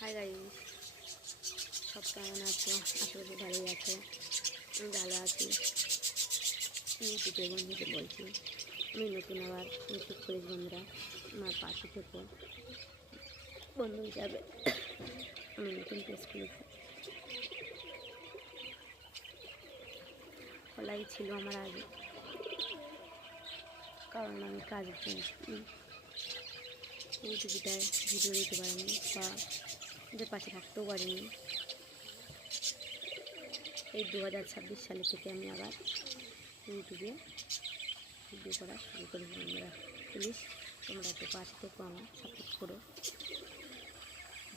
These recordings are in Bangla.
হাই গাইস, সব কেমন আছো? আশা করি ভালোই আছে। আমি ভালো আছি। ইউটিউবে বন্ধুকে বলছি, আমি নতুন আবার ইউটিউব করেছি। বন্ধুরা আমার পাশে থেকো বন্ধু হিসাবে। আমি নতুন পেজ খুলেছি, খোলাই ছিল আমার আগে, কারণ আমি কাজের জন্য ইউটিউবটায় ভিডিও দিতে পারিনি বা ওদের পাশে থাকতেও পারিনি। এই 2026 সালে থেকে আমি আবার ইউটিউবে ভিডিও করা শুরু করেছি। বন্ধুরা প্লিজ তোমরা একটু পাশে থেকো, আমার সাপোর্ট করো।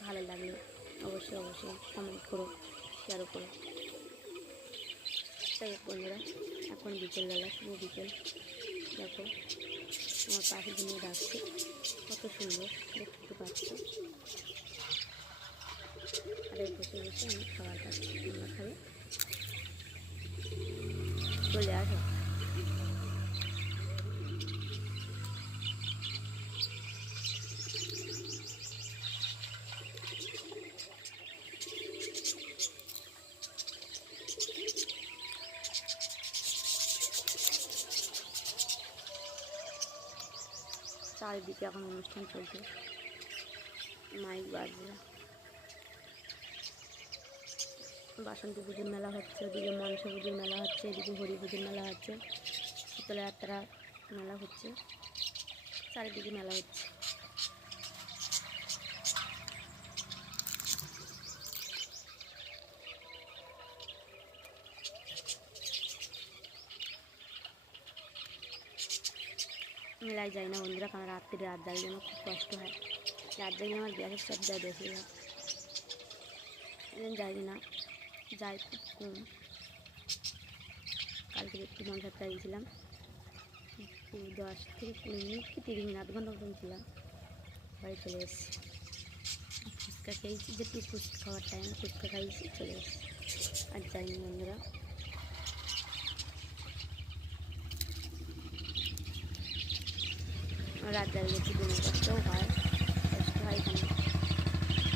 ভালো লাগলে অবশ্যই কমেন্ট করো, শেয়ারও করো। তাই বন্ধুরা, এখন বিকেলবেলা, শুভ বিকেল। দেখো আমার পাখির জন্য ডাকছে, কত সুন্দর দেখতে পাচ্ছ। আর এই বসে বসে আমি খাবার খাচ্ছি। তোমরা খাবে? চলে আসো। চারিদিকে এখন অনুষ্ঠান চলছে, মাইক বাজছে, বাসন্তী পুজোর মেলা হচ্ছে, ওদিকে মনসা পুজোর মেলা হচ্ছে, এদিকে হরি পুজোর মেলা হচ্ছে, শীতলা যাত্রা মেলা হচ্ছে, চারিদিকে মেলা হচ্ছে। মেলায় যাই না বন্ধুরা, কারণ রাত্রিরে রাত জাগলে আমার খুব কষ্ট হয়। রাত জাগলে আমার গ্যাসের চাপ দেয় বেশি হয়, যাই না, যাই খুব কম। কালকে একটু মনসাতে গিয়েছিলাম, 10 থেকে 20 মিনিট কি 30 মিনিট, 8 ঘন্টা মতন ছিলাম, বাড়ি চলে এসেছি। ফুচকা খেয়েছি, যেটুকু ফুচকা খাওয়ার টাইম ফুচকা খাইছি, চলে এসেছি। আর যাইনি বন্ধুরা। রাত জাগলে একটু দিনের কষ্টও হয়, কেন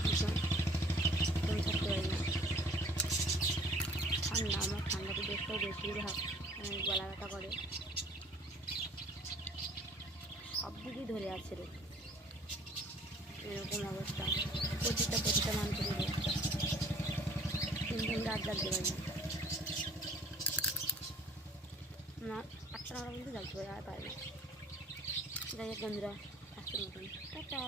ভীষণ থাকতে পারি না। ঠান্ডা, আমার ঠান্ডাতে দেখতেও বেশিরভাগ গলা ব্যথা করে, সব দিকেই ধরে আছে রে, এরকম অবস্থা। প্রতিটা মানুষের রোগ। 3 দিন রাত জাগতে পারি না, 8টা 9টা পর্যন্ত জাগতে পারি, আর পারি না। যাই হোক বন্ধুরা, আজকের মতন টাটা।